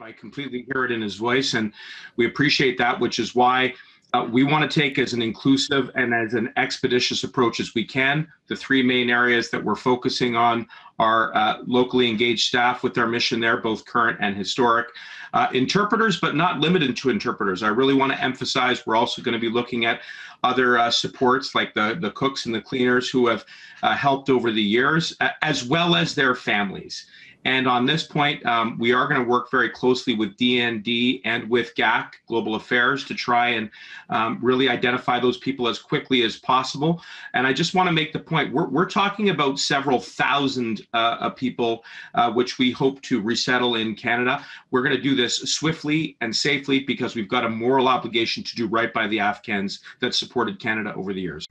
I completely hear it in his voice, and we appreciate that, which is why we want to take as an inclusive and as an expeditious approach as we can. The three main areas that we're focusing on are locally engaged staff with our mission there, both current and historic. Interpreters, but not limited to interpreters. I really want to emphasize we're also going to be looking at other supports like the cooks and the cleaners who have helped over the years, as well as their families. And on this point, we are going to work very closely with DND and with GAC, Global Affairs, to try and really identify those people as quickly as possible. And I just want to make the point, we're talking about several thousand people, which we hope to resettle in Canada. We're going to do this swiftly and safely because we've got a moral obligation to do right by the Afghans that supported Canada over the years.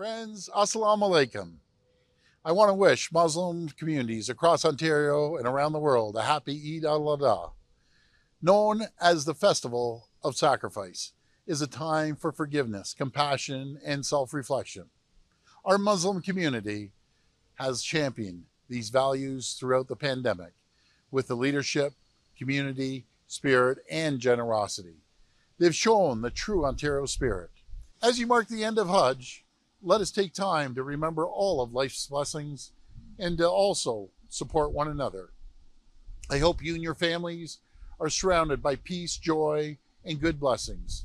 Friends, assalamu alaikum. I want to wish Muslim communities across Ontario and around the world a happy Eid al-Adha. Known as the Festival of Sacrifice, is a time for forgiveness, compassion, and self-reflection. Our Muslim community has championed these values throughout the pandemic with the leadership, community, spirit, and generosity. They've shown the true Ontario spirit. As you mark the end of Hajj, let us take time to remember all of life's blessings and to also support one another. I hope you and your families are surrounded by peace, joy, and good blessings.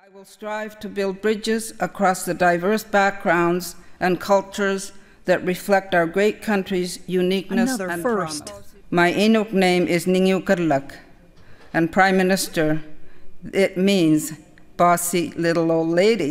I will strive to build bridges across the diverse backgrounds and cultures that reflect our great country's uniqueness and promise. My Inuk name is Ningu Karlak, and Prime Minister, it means bossy little old lady.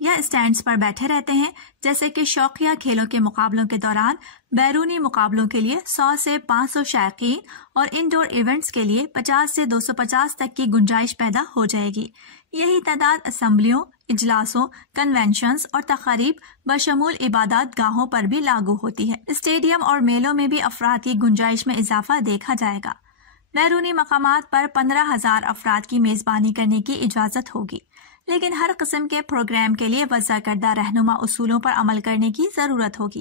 یا stands پر بیٹھے رہتے ہیں، جیسے کہ شوقیہ کھیلوں کے مقابلوں کے دوران بیرونی مقابلوں کے لیے 100 سے 500 شائقین اور انڈور ایونٹس کے لیے 50 سے 250 تک کی گنجائش پیدا ہو جائے گی۔ یہی تعداد اسمبلیوں، اجلاسوں، کنونشنز اور تقاریب بشمول عبادات گاہوں پر بھی لاگو ہوتی ہے۔ اسٹیڈیم اور میلوں میں بھی افراد کی گنجائش میں اضافہ دیکھا جائے گا۔ بیرونی مقامات پر 15,000 افراد کی میزبانی کرنے کی اجازت ہوگی، لیکن ہر قسم کے پروگرام کے لیے وضع کردہ رہنما اصولوں پر عمل کرنے کی ضرورت ہوگی۔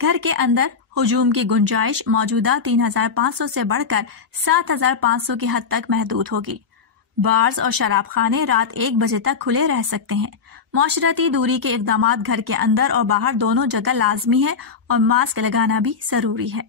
گھر کے اندر ہجوم کی گنجائش موجودہ 3,500 سے بڑھ کر 7,500 کی حد تک محدود ہوگی۔ بارز اور شراب خانے رات 1 بجے تک کھلے رہ سکتے ہیں۔ معاشرتی دوری کے اقدامات گھر کے اندر اور باہر دونوں جگہ لازمی ہے اور ماسک لگانا بھی ضروری ہے۔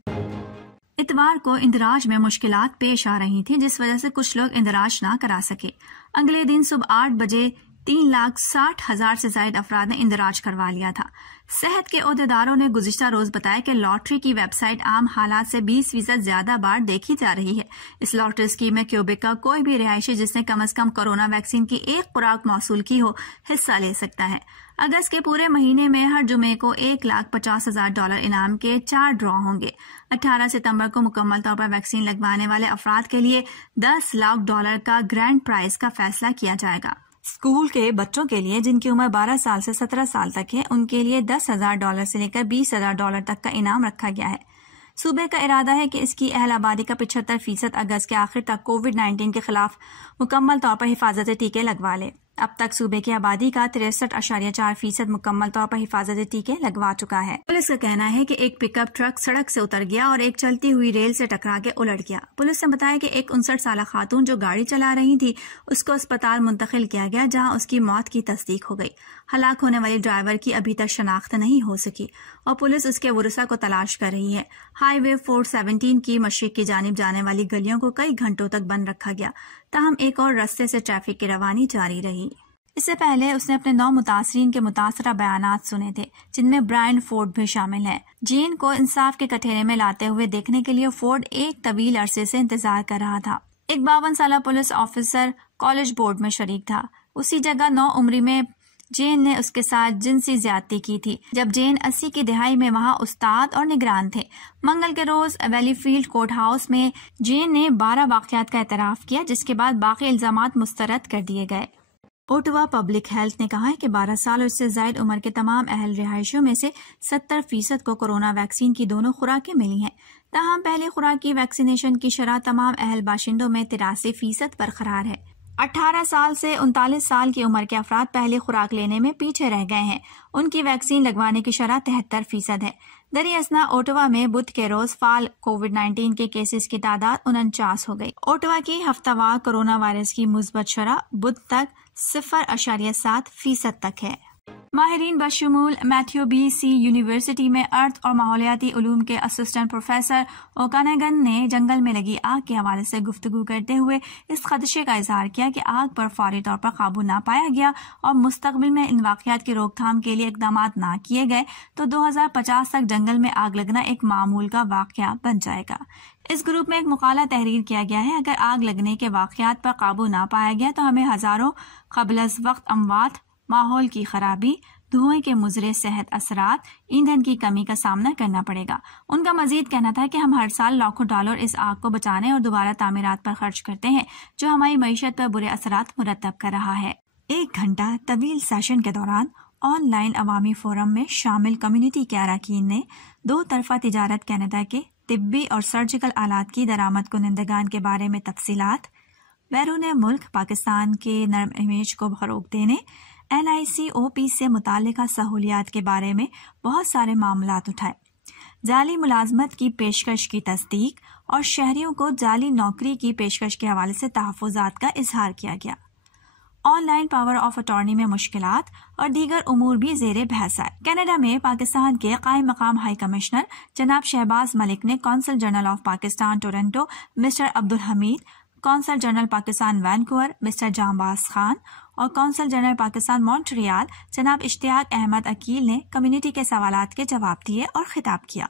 اتوار کو اندراج میں مشکلات پیش آ رہی تھیں، جس وجہ سے کچھ لوگ اندراج نہ کرا سکے۔ اگلے دن صبح 8 بجے 3,60,000 سے زائد افراد نے اندراج کروا لیا تھا۔ صحت کے عہدیداروں نے گزشتہ روز بتایا کہ لاٹری کی ویب سائٹ عام حالات سے 20% زیادہ بار دیکھی جا رہی ہے۔ اس لاٹری اسکیم میں کیوبیک کا کوئی بھی رہائشی جس نے کم از کم کورونا ویکسین کی 1 خوراک موصول کی ہو حصہ لے سکتا ہے۔ اگست کے پورے مہینے میں ہر جمعے کو $1,50,000 انعام کے 4 ڈرا ہوں گے۔ 18 ستمبر کو مکمل طور پر ویکسین لگوانے والے افراد کے لیے $10 لاکھ کا گرینڈ پرائز کا فیصلہ کیا جائے گا۔ اسکول کے بچوں کے لیے جن کی عمر 12 سال سے 17 سال تک ہے، ان کے لیے $10,000 سے لے کر $20,000 تک کا انعام رکھا گیا ہے۔ صوبے کا ارادہ ہے کہ اس کی اہل آبادی کا 75% اگست کے آخر تک کووڈ-19 کے خلاف مکمل طور پر حفاظتی ٹیکے لگوا لے۔ اب تک صوبے کی آبادی کا 63.4% مکمل طور پر حفاظتی ٹیکے لگوا چکا ہے۔ پولیس کا کہنا ہے کہ ایک پک اپ ٹرک سڑک سے اتر گیا اور ایک چلتی ہوئی ریل سے ٹکرا کے الٹ گیا۔ پولیس نے بتایا کہ ایک 59 سالہ خاتون جو گاڑی چلا رہی تھی، اس کو اسپتال منتقل کیا گیا، جہاں اس کی موت کی تصدیق ہو گئی۔ ہلاک ہونے والی ڈرائیور کی ابھی تک شناخت نہیں ہو سکی اور پولیس اس کے ورثاء کو تلاش کر رہی ہے۔ ہائی وے 417 کی مشرق کی جانب جانے والی گلیوں کو کئی گھنٹوں تک بند رکھا گیا، تاہم ایک اور رستے سے ٹریفک کی روانی جاری رہی۔ اس سے پہلے اس نے اپنے 9 متاثرین کے متاثرہ بیانات سنے تھے، جن میں برائن فورڈ بھی شامل ہے۔ جین کو انصاف کے کٹہرے میں لاتے ہوئے دیکھنے کے لیے فورڈ ایک طویل عرصے سے انتظار کر رہا تھا۔ ایک 52 سالہ پولیس آفیسر کالج بورڈ میں شریک تھا۔ اسی جگہ 9 عمری میں جین نے اس کے ساتھ جنسی زیادتی کی تھی، جب جین 80 کی دہائی میں وہاں استاد اور نگران تھے۔ منگل کے روز ویلی فیلڈ کورٹ ہاؤس میں جین نے 12 واقعات کا اعتراف کیا، جس کے بعد باقی الزامات مسترد کر دیے گئے۔ اوٹوا پبلک ہیلتھ نے کہا ہے کہ 12 سال اور اس سے زائد عمر کے تمام اہل رہائشیوں میں سے 70% کو کورونا ویکسین کی دونوں خوراکیں ملی ہیں، تاہم پہلی خوراک کی ویکسینیشن کی شرح تمام اہل باشندوں میں 83% برقرار ہے۔ 18 سال سے 39 سال کی عمر کے افراد پہلی خوراک لینے میں پیچھے رہ گئے ہیں، ان کی ویکسین لگوانے کی شرح 73% ہے۔ دری اثنا اوٹوا میں بدھ کے روز فعال کووڈ-19 کے کیسز کی تعداد 49 ہو گئی۔ اوٹوا کی ہفتہ وار کورونا وائرس کی مثبت شرح بدھ تک 0.7% تک ہے۔ ماہرین بشمول میتھیو بی سی یونیورسٹی میں ارتھ اور ماحولیاتی علوم کے اسسٹنٹ پروفیسر اوکانگن نے جنگل میں لگی آگ کے حوالے سے گفتگو کرتے ہوئے اس خدشے کا اظہار کیا کہ آگ پر فوری طور پر قابو نہ پایا گیا اور مستقبل میں ان واقعات کی روک تھام کے لیے اقدامات نہ کیے گئے تو 2050 تک جنگل میں آگ لگنا ایک معمول کا واقعہ بن جائے گا۔ اس گروپ میں ایک مقالہ تحریر کیا گیا ہے۔ اگر آگ لگنے کے واقعات پر قابو نہ پایا گیا تو ہمیں ہزاروں قبل از وقت اموات، ماحول کی خرابی، دھوئیں کے مضر صحت اثرات، ایندھن کی کمی کا سامنا کرنا پڑے گا۔ ان کا مزید کہنا تھا کہ ہم ہر سال لاکھوں ڈالر اس آگ کو بچانے اور دوبارہ تعمیرات پر خرچ کرتے ہیں، جو ہماری معیشت پر برے اثرات مرتب کر رہا ہے۔ 1 گھنٹہ طویل سیشن کے دوران آن لائن عوامی فورم میں شامل کمیونٹی کے اراکین نے 2 طرفہ تجارت کینیڈا کے طبی اور سرجیکل آلات کی درآمد کنندگان کے بارے میں تفصیلات، بیرون ملک پاکستان کے نرم امیج کو فروغ دینے، NICOP سے متعلقہ سہولیات کے بارے میں بہت سارے معاملات اٹھائے، جعلی ملازمت کی پیشکش کی تصدیق اور شہریوں کو جعلی نوکری کی پیشکش کے حوالے سے تحفظات کا اظہار کیا گیا۔ On line power of attorney میں مشکلات اور دیگر امور بھی زیر بحث آئے۔ کینیڈا میں پاکستان کے قائم مقام ہائی کمشنر جناب شہباز ملک نے consul general of Pakistan Toronto mister Abdul Hamid, consul general Pakistan Vancouver mister جانباز خان اور قونصل جنرل پاکستان مونٹریال جناب اشتیاق احمد عقیل نے کمیونٹی کے سوالات کے جواب دیے اور خطاب کیا۔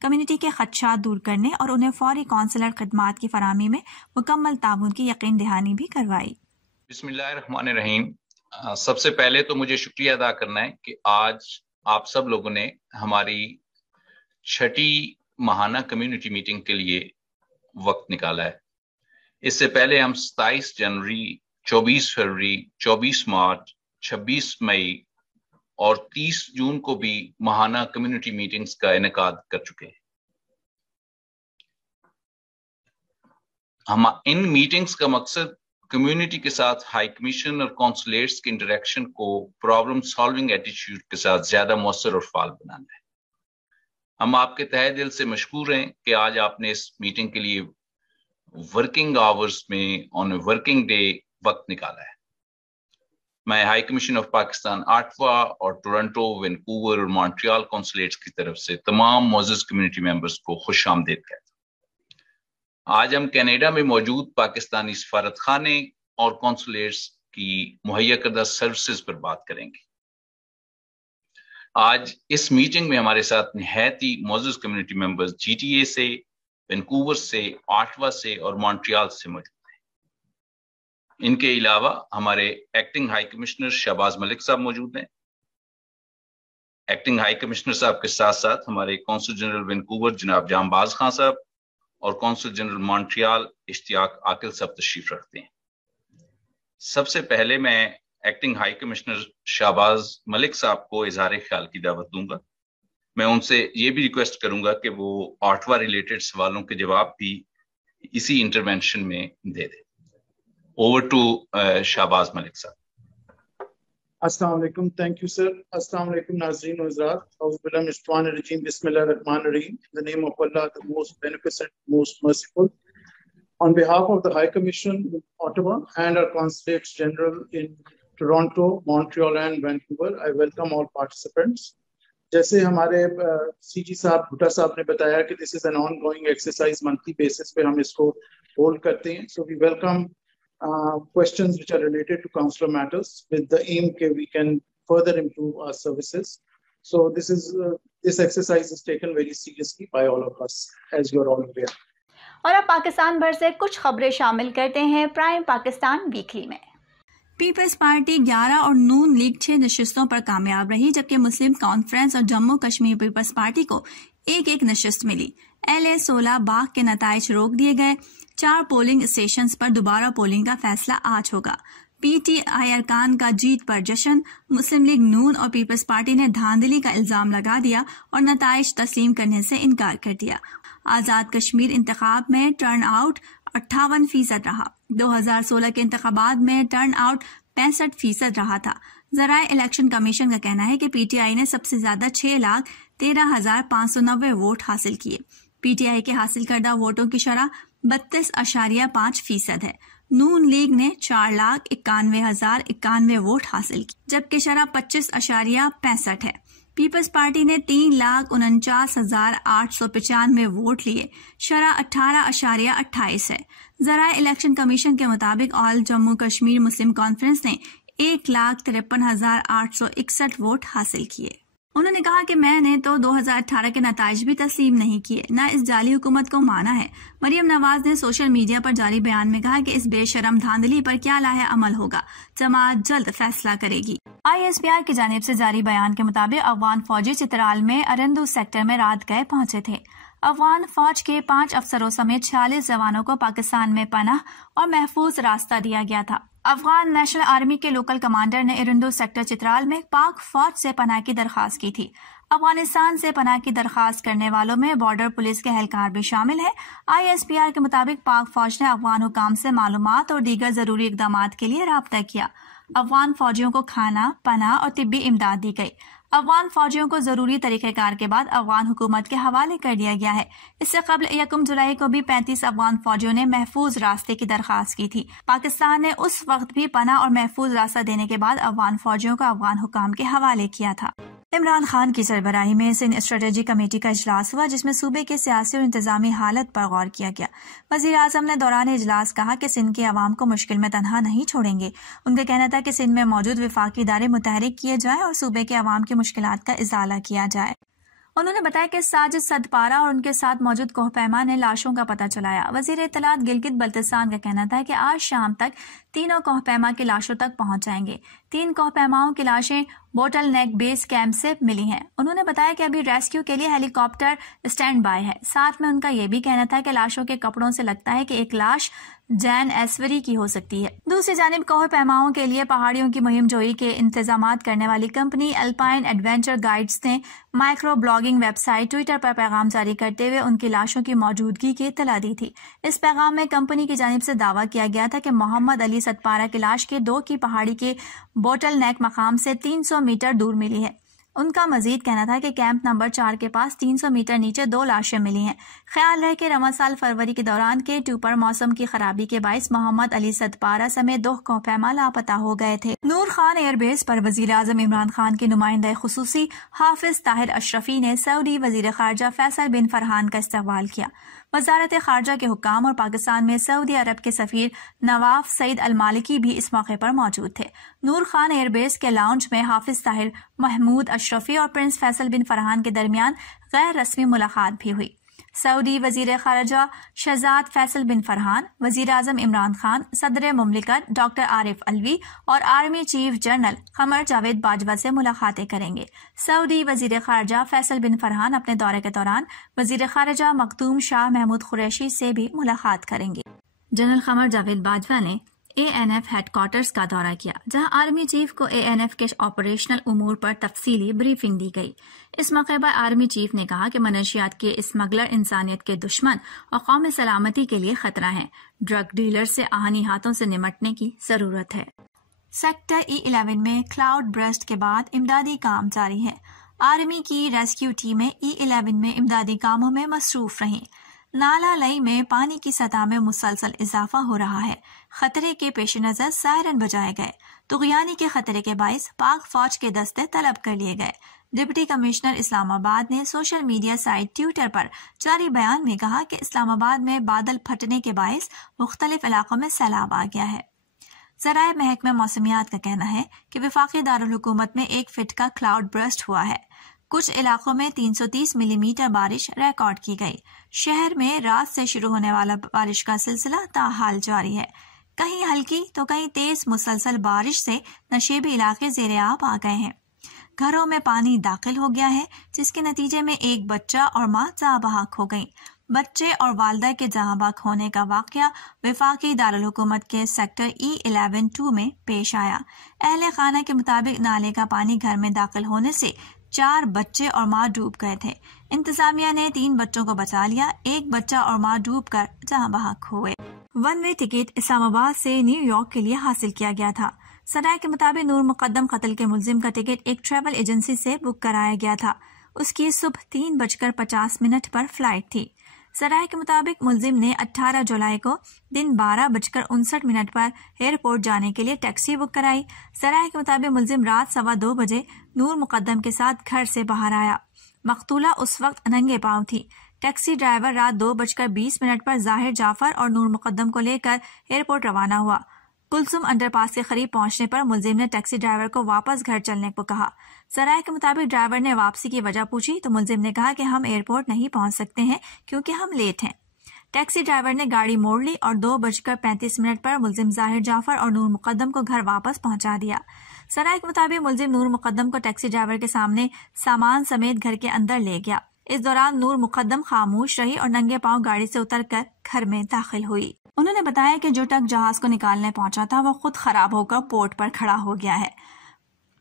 کمیونٹی کے خدشات دور کرنے اور انہیں فوری کونسلر خدمات کی فراہمی میں مکمل تعاون کی یقین دہانی بھی کروائی۔ بسم اللہ الرحمن الرحیم۔ سب سے پہلے تو مجھے شکریہ ادا کرنا ہے کہ آج آپ سب لوگوں نے ہماری 6ٹی ماہانہ کمیونٹی میٹنگ کے لیے وقت نکالا ہے. اس سے پہلے ہم 27 جنوری، 24 فروری، 24 مارچ، 26 مئی اور 30 جون کو بھی ماہانہ کمیونٹی میٹنگز کا انعقاد کر چکے ہیں. ان میٹنگز کا مقصد کمیونٹی کے ساتھ ہائی کمیشن اور کونسلیٹس کے انٹریکشن کو پرابلم سالونگ ایٹیٹیوڈ کے ساتھ زیادہ مؤثر اور فعال بنانا ہے. ہم آپ کے تہہ دل سے مشکور ہیں کہ آج آپ نے اس میٹنگ کے لیے ورکنگ آورز میں آن اے ورکنگ ڈے وقت نکالا ہے. میں ہائی کمیشن آف پاکستان آٹوا اور ٹورنٹو، وینکوور اور مونٹریال کونسلیٹس کی طرف سے تمام معزز کمیونٹی ممبرز کو خوش آمدید کہتا ہوں. آج ہم کینیڈا میں موجود پاکستانی سفارت خانے اور کونسلیٹس کی مہیا کردہ سروسز پر بات کریں گے. آج اس میٹنگ میں ہمارے ساتھ نہایت ہی معزز community members G T A سے، وینکوور سے، آٹوا سے اور مونٹریال سے موجود ہیں. ان کے علاوہ ہمارے ایکٹنگ ہائی کمشنر شہباز ملک صاحب موجود ہیں. ایکٹنگ ہائی کمشنر صاحب کے ساتھ ساتھ ہمارے کونسل جنرل وینکوور جناب جامباز خان صاحب اور کونسل جنرل مونٹریال اشتیاق عاقل صاحب تشریف رکھتے ہیں. سب سے پہلے میں ایکٹنگ ہائی کمشنر شہباز ملک صاحب کو اظہار خیال کی دعوت دوں گا. میں ان سے یہ بھی ریکویسٹ کروں گا کہ وہ آٹوا ریلیٹڈ سوالوں کے جواب بھی اسی انٹرونشن میں دے دیں. اوور ٹو شہباز ملک صاحب. السلام علیکم. Thank you sir. السلام علیکم ناظرین و حضرات. اعوذ باللہ من الشیطان الرجیم. بسم اللہ الرحمن الرحیم. In the name of Allah, the most beneficent, most merciful. On behalf of the High Commission in Ottawa and our Consulates General in Toronto, Montreal and Vancouver, I welcome all participants. جیسے ہمارے سی جی صاحب بھٹا صاحب نے بتایا کہ this is an ongoing exercise, monthly basis پہ ہم اس کو ہولڈ کرتے ہیں. So we welcome questions which are related to consular matters with the aim that we can further improve our services. So this exercise is taken very seriously by all of us, as you are all aware. اور اب پاکستان بھر سے کچھ خبریں شامل کرتے ہیں prime Pakistan weekly میں. پیپلز پارٹی 11 اور نون لیگ 6 نشستوں پر کامیاب رہی، جبکہ مسلم کانفرنس اور جموں کشمیر پیپلز پارٹی کو ایک نشست ملی. LA 16 باغ کے نتائج روک دیے گئے. 4 پولنگ اسٹیشنز پر دوبارہ پولنگ کا فیصلہ آج ہوگا. PTI ارکان کا جیت پر جشن. مسلم لیگ نون اور پیپلز پارٹی نے دھاندلی کا الزام لگا دیا اور نتائج تسلیم کرنے سے انکار کر دیا. آزاد کشمیر انتخاب میں ٹرن آؤٹ 58% رہا. 2016 کے انتخابات میں ٹرن آؤٹ 65% رہا تھا. ذرائع الیکشن کمیشن کا کہنا ہے کہ PTI نے سب سے زیادہ 6,13,590 ووٹ حاصل کیے. PTI کے حاصل کردہ ووٹوں کی شرح 32.5% ہے. نون لیگ نے 4,91,091 ووٹ حاصل کی، جبکہ شرح 25.65 ہے. پیپلز پارٹی نے 3,49,895 ووٹ لیے، شرح 18.28 ہے. ذرائع الیکشن کمیشن کے مطابق آل جموں کشمیر مسلم کانفرنس نے 1,53,861 ووٹ حاصل کیے. انہوں نے کہا کہ میں نے تو 2018 کے نتائج بھی تسلیم نہیں کیے، نہ اس جعلی حکومت کو مانا ہے. مریم نواز نے سوشل میڈیا پر جاری بیان میں کہا کہ اس بے شرم دھاندلی پر کیا لاحق عمل ہوگا، جماعت جلد فیصلہ کرے گی. ISPR کی جانب سے جاری بیان کے مطابق افغان فوجی چترال میں ارندو سیکٹر میں رات گئے پہنچے تھے. افغان فوج کے 5 افسروں سمیت 46 جوانوں کو پاکستان میں پناہ اور محفوظ راستہ دیا گیا تھا. افغان نیشنل آرمی کے لوکل کمانڈر نے ارندو سیکٹر چترال میں پاک فوج سے پناہ کی درخواست کی تھی. افغانستان سے پناہ کی درخواست کرنے والوں میں بارڈر پولیس کے اہلکار بھی شامل ہیں. ISPR کے مطابق پاک فوج نے افغان حکام سے معلومات اور دیگر ضروری اقدامات کے لیے رابطہ کیا. افغان فوجیوں کو کھانا، پناہ اور طبی امداد دی گئی. افغان فوجیوں کو ضروری طریقہ کار کے بعد افغان حکومت کے حوالے کر دیا گیا ہے. اس سے قبل 1 جولائی کو بھی 35 افغان فوجیوں نے محفوظ راستے کی درخواست کی تھی. پاکستان نے اس وقت بھی پناہ اور محفوظ راستہ دینے کے بعد افغان فوجیوں کو افغان حکام کے حوالے کیا تھا. عمران خان کی سربراہی میں سندھ اسٹریٹجی کمیٹی کا اجلاس ہوا، جس میں صوبے کے سیاسی اور انتظامی حالت پر غور کیا گیا. وزیر اعظم نے دوران اجلاس کہا کہ سندھ کے عوام کو مشکل میں تنہا نہیں چھوڑیں گے. ان کا کہنا تھا کہ سندھ میں موجود وفاقی ادارے متحرک کیے جائیں اور صوبے کے عوام کی مشکلات کا ازالہ کیا جائے. انہوں نے بتایا کہ ساجد صدپارہ اور ان کے ساتھ موجود کوہ پیما نے لاشوں کا پتہ چلایا۔ وزیر اطلاعات گلگت بلتستان کا کہنا تھا کہ آج شام تک تینوں کوہ پیما کی لاشوں تک پہنچ جائیں گے۔ 3 کوہ پیماؤں کی لاشیں بوٹل نیک بیس کیمپ سے ملی ہیں۔ انہوں نے بتایا کہ ابھی ریسکیو کے لیے ہیلی کاپٹر اسٹینڈ بائی ہے۔ ساتھ میں ان کا یہ بھی کہنا تھا کہ لاشوں کے کپڑوں سے لگتا ہے کہ ایک لاش جین ایسوری کی ہو سکتی ہے۔ دوسری جانب کوہ پیماؤں کے لیے پہاڑیوں کی مہم جوئی کے انتظامات کرنے والی کمپنی الپائن ایڈونچر گائیڈز نے micro blogging website Twitter پر پیغام جاری کرتے ہوئے ان کی لاشوں کی موجودگی کی اطلاع دی تھی۔ اس پیغام میں کمپنی کی جانب سے دعویٰ کیا گیا تھا کہ محمد علی صدپارہ کی لاش کے 2 کی پہاڑی کے بوٹل نیک مقام سے 300 میٹر دور ملی ہے۔ ان کا مزید کہنا تھا کہ کیمپ نمبر 4 کے پاس 300 میٹر نیچے 2 لاشیں ملی ہیں۔ خیال رہے کہ رواں سال فروری کے دوران K2 پر موسم کی خرابی کے باعث محمد علی صدپارہ سمیت 2 کوہ پیما لاپتہ ہو گئے تھے۔ نور خان ایئر بیس پر وزیر اعظم عمران خان کے نمائندہ خصوصی حافظ طاہر اشرفی نے سعودی وزیر خارجہ فیصل بن فرحان کا استقبال کیا۔ وزارت خارجہ کے حکام اور پاکستان میں سعودی عرب کے سفیر نواف سعید المالکی بھی اس موقع پر موجود تھے۔ نور خان ایئر بیس کے لاؤنج میں حافظ طاہر، محمود اشرفی اور پرنس فیصل بن فرحان کے درمیان غیر رسمی ملاقات بھی ہوئی۔ سعودی وزیر خارجہ شہزاد فیصل بن فرحان، وزیر اعظم عمران خان، صدر مملکت ڈاکٹر عارف علوی اور army chief general Qamar Javed Bajwa سے ملاقاتیں کریں گے۔ سعودی وزیر خارجہ فیصل بن فرحان اپنے دورے کے دوران وزیر خارجہ مخدوم شاہ محمود قریشی سے بھی ملاقات کریں گے۔ جنرل قمر جاوید باجوہ نے ANF ہیڈ کوارٹرز کا دورہ کیا، جہاں آرمی چیف کو ANF کے آپریشنل امور پر تفصیلی بریفنگ دی گئی۔ اس موقع پر آرمی چیف نے کہا کہ منشیات کے اسمگلر انسانیت کے دشمن اور قومی سلامتی کے لیے خطرہ ہیں۔ ڈرگ ڈیلر سے آہنی ہاتھوں سے نمٹنے کی ضرورت ہے۔ سیکٹر E11 میں کلاؤڈ برسٹ کے بعد امدادی کام جاری ہے۔ آرمی کی ریسکیو ٹیمیں E11 میں امدادی کاموں میں مصروف رہیں۔ نالا لئی میں پانی کی سطح میں مسلسل اضافہ ہو رہا ہے۔ خطرے کے پیش نظر سائرن بجائے گئے۔ طغیانی کے خطرے کے باعث پاک فوج کے دستے طلب کر لیے گئے۔ ڈپٹی کمشنر اسلام آباد نے سوشل میڈیا سائٹ ٹویٹر پر جاری بیان میں کہا کہ اسلام آباد میں بادل پھٹنے کے باعث مختلف علاقوں میں سیلاب آ گیا ہے۔ ذرائع محکمہ موسمیات کا کہنا ہے کہ وفاقی دارالحکومت میں 1 فٹ کا کلاؤڈ برسٹ ہوا ہے۔ کچھ علاقوں میں 330 ملی میٹر بارش ریکارڈ کی گئی۔ شہر میں رات سے شروع ہونے والا بارش کا سلسلہ تاحال جاری ہے۔ کہیں ہلکی تو کہیں تیز مسلسل بارش سے نشیبی علاقے زیر آب آ گئے ہیں۔ گھروں میں پانی داخل ہو گیا ہے، جس کے نتیجے میں 1 بچہ اور ماں جاں بحق ہو گئیں۔ بچے اور والدہ کے جاں بحق ہونے کا واقعہ وفاقی دارالحکومت کے سیکٹر E11-2 میں پیش آیا۔ اہل خانہ کے مطابق نالے کا پانی گھر میں داخل ہونے سے 4 بچے اور ماں ڈوب گئے تھے۔ انتظامیہ نے 3 بچوں کو بچا لیا، 1 بچہ اور ماں ڈوب کر جاں بحق ہوئے۔ 1 وے ٹکٹ اسلام آباد سے نیو یارک کے لیے حاصل کیا گیا تھا۔ ذرائع کے مطابق نور مقدم قتل کے ملزم کا ٹکٹ ایک ٹریول ایجنسی سے بک کرایا گیا تھا۔ اس کی صبح 3:50 پر فلائٹ تھی۔ ذرائع کے مطابق ملزم نے 18 جولائی کو دن 12:59 پر ایئرپورٹ جانے کے لیے ٹیکسی بک کرائی۔ ذرائع کے مطابق ملزم رات 2:15 بجے نور مقدم کے ساتھ گھر سے باہر آیا۔ مقتولہ اس وقت ننگے پاؤں تھی۔ ٹیکسی ڈرائیور رات 2:20 پر ظاہر جعفر اور نور مقدم کو لے کر ایئرپورٹ روانہ ہوا۔ کلثوم انڈر پاس کے قریب پہنچنے پر ملزم نے ٹیکسی ڈرائیور کو واپس گھر چلنے کو کہا۔ ذرائع کے مطابق ڈرائیور نے واپسی کی وجہ پوچھی تو ملزم نے کہا کہ ہم ایئرپورٹ نہیں پہنچ سکتے ہیں کیونکہ ہم لیٹ ہیں۔ ٹیکسی ڈرائیور نے گاڑی موڑ لی اور 2:35 پر ملزم ظاہر جعفر اور نور مقدم کو گھر واپس پہنچا دیا۔ ذرائع کے مطابق ملزم نور مقدم کو ٹیکسی ڈرائیور کے سامنے سامان سمیت گھر کے اندر لے گیا۔ اس دوران نور مقدم خاموش رہی اور ننگے پاؤں گاڑی سے اتر کر گھر میں داخل ہوئی۔ انہوں نے بتایا کہ جو ٹرک جہاز کو نکالنے پہنچا تھا وہ خود خراب ہو کر پورٹ پر کھڑا ہو گیا ہے۔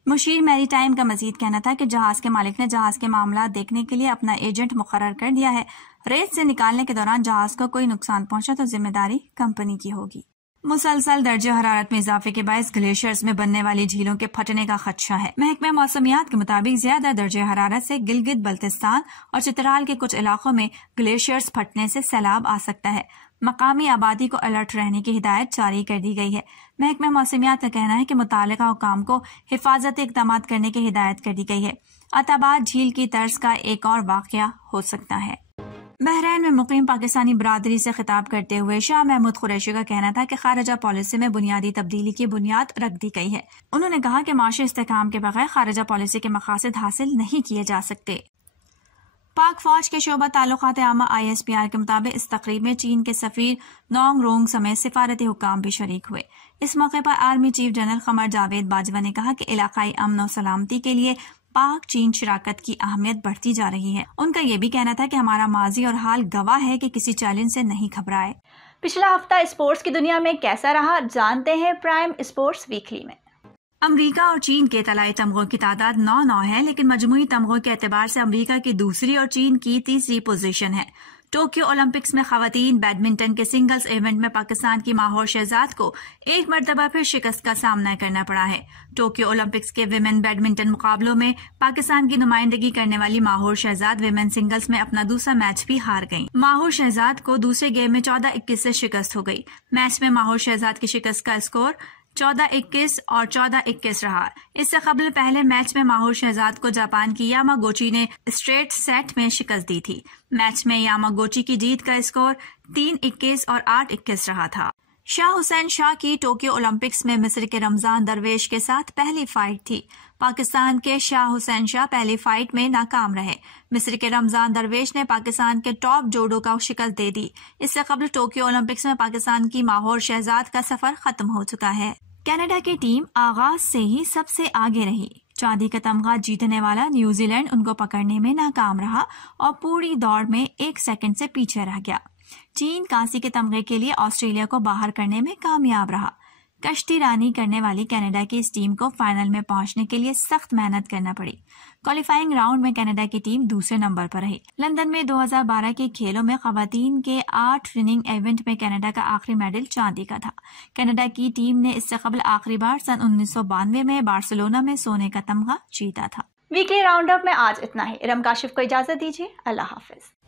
مشیر میری ٹائم کا مزید کہنا تھا کہ جہاز کے مالک نے جہاز کے معاملات دیکھنے کے لیے اپنا ایجنٹ مقرر کر دیا ہے۔ ریت سے نکالنے کے دوران جہاز کو کوئی نقصان پہنچا تو ذمہ داری کمپنی کی ہوگی۔ مسلسل درجہ حرارت میں اضافے کے باعث گلیشیئرز میں بننے والی جھیلوں کے پھٹنے کا خدشہ ہے۔ محکمہ موسمیات کے مطابق زیادہ درجہ حرارت سے گلگت بلتستان اور چترال کے کچھ علاقوں میں گلیشیئرز پھٹنے سے سیلاب آ سکتا ہے۔ مقامی آبادی کو الرٹ رہنے کی ہدایت جاری کر دی گئی ہے۔ محکمہ موسمیات کا کہنا ہے کہ متعلقہ حکام کو حفاظتی اقدامات کرنے کی ہدایت کر دی گئی ہے۔ عتاباد جھیل کی طرز کا ایک اور واقعہ ہو سکتا ہے۔ بحرین میں مقیم پاکستانی برادری سے خطاب کرتے ہوئے شاہ محمود قریشی کا کہنا تھا کہ خارجہ پالیسی میں بنیادی تبدیلی کی بنیاد رکھ دی گئی ہے۔ انہوں نے کہا کہ معاشی استحکام کے بغیر خارجہ پالیسی کے مقاصد حاصل نہیں کیے جا سکتے۔ پاک فوج کے شعبہ تعلقات عامہ ISPR کے مطابق اس تقریب میں چین کے سفیر نونگ رونگ سمیت سفارتی حکام بھی شریک ہوئے۔ اس موقع پر army chief general Qamar Javed Bajwa نے کہا کہ علاقائی امن و سلامتی کے لیے پاک چین شراکت کی اہمیت بڑھتی جا رہی ہے۔ ان کا یہ بھی کہنا تھا کہ ہمارا ماضی اور حال گواہ ہے کہ کسی چیلنج سے نہیں گھبرائے۔ پچھلا ہفتہ اسپورٹس کی دنیا میں کیسا رہا، جانتے ہیں پرائم اسپورٹس ویکلی میں۔ امریکہ اور چین کے طلائی تمغوں کی تعداد 9 ہے، لیکن مجموعی تمغوں کے اعتبار سے امریکہ کی دوسری اور چین کی تیسری پوزیشن ہے۔ ٹوکیو اولمپکس میں خواتین بیڈمنٹن کے سنگلز ایونٹ میں پاکستان کی ماہور شہزاد کو ایک مرتبہ پھر شکست کا سامنا کرنا پڑا ہے۔ ٹوکیو اولمپکس کے ویمن بیڈمنٹن مقابلوں میں پاکستان کی نمائندگی کرنے والی ماہور شہزاد ویمن سنگلز میں اپنا دوسرا میچ بھی ہار گئیں۔ ماہور شہزاد کو دوسرے گیم میں 14-21 سے شکست ہو گئی۔ میچ میں ماہور شہزاد کی شکست کا اسکور 14-21 اور 14-21 رہا۔ اس سے قبل پہلے میچ میں ماہور شہزاد کو جاپان کی یاماگوچی نے اسٹریٹ سیٹ میں شکست دی تھی۔ میچ میں یاماگوچی کی جیت کا اسکور 3-21 اور 8-21 رہا تھا۔ شاہ حسین شاہ کی ٹوکیو اولمپکس میں مصر کے رمضان درویش کے ساتھ پہلی فائٹ تھی۔ پاکستان کے شاہ حسین شاہ پہلی فائٹ میں ناکام رہے۔ مصر کے رمضان درویش نے پاکستان کے ٹاپ جوڈو کا شکست دے دی۔ اس سے قبل ٹوکیو اولمپکس میں پاکستان کی ماہور شہزاد کا سفر ختم ہو چکا ہے۔ کینیڈا کی ٹیم آغاز سے ہی سب سے آگے رہی۔ چاندی کا تمغہ جیتنے والا نیوزی لینڈ ان کو پکڑنے میں ناکام رہا اور پوری دوڑ میں 1 سیکنڈ سے پیچھے رہ گیا۔ چین کانسی کے تمغے کے لیے آسٹریلیا کو باہر کرنے میں کامیاب رہا۔ کشتی رانی کرنے والی کینیڈا کی اس ٹیم کو فائنل میں پہنچنے کے لیے سخت محنت کرنا پڑی۔ کوالیفائنگ راؤنڈ میں کینیڈا کی ٹیم دوسرے نمبر پر رہی۔ لندن میں 2012 کے کھیلوں میں خواتین کے 8 رننگ ایونٹ میں کینیڈا کا آخری میڈل چاندی کا تھا۔ کینیڈا کی ٹیم نے اس سے قبل آخری بار سن 1992 میں بارسلونا میں سونے کا تمغہ جیتا تھا۔ ویکلی راؤنڈ اپ میں آج اتنا ہی۔ ارم کاشف کو اجازت دیجیے، اللہ حافظ۔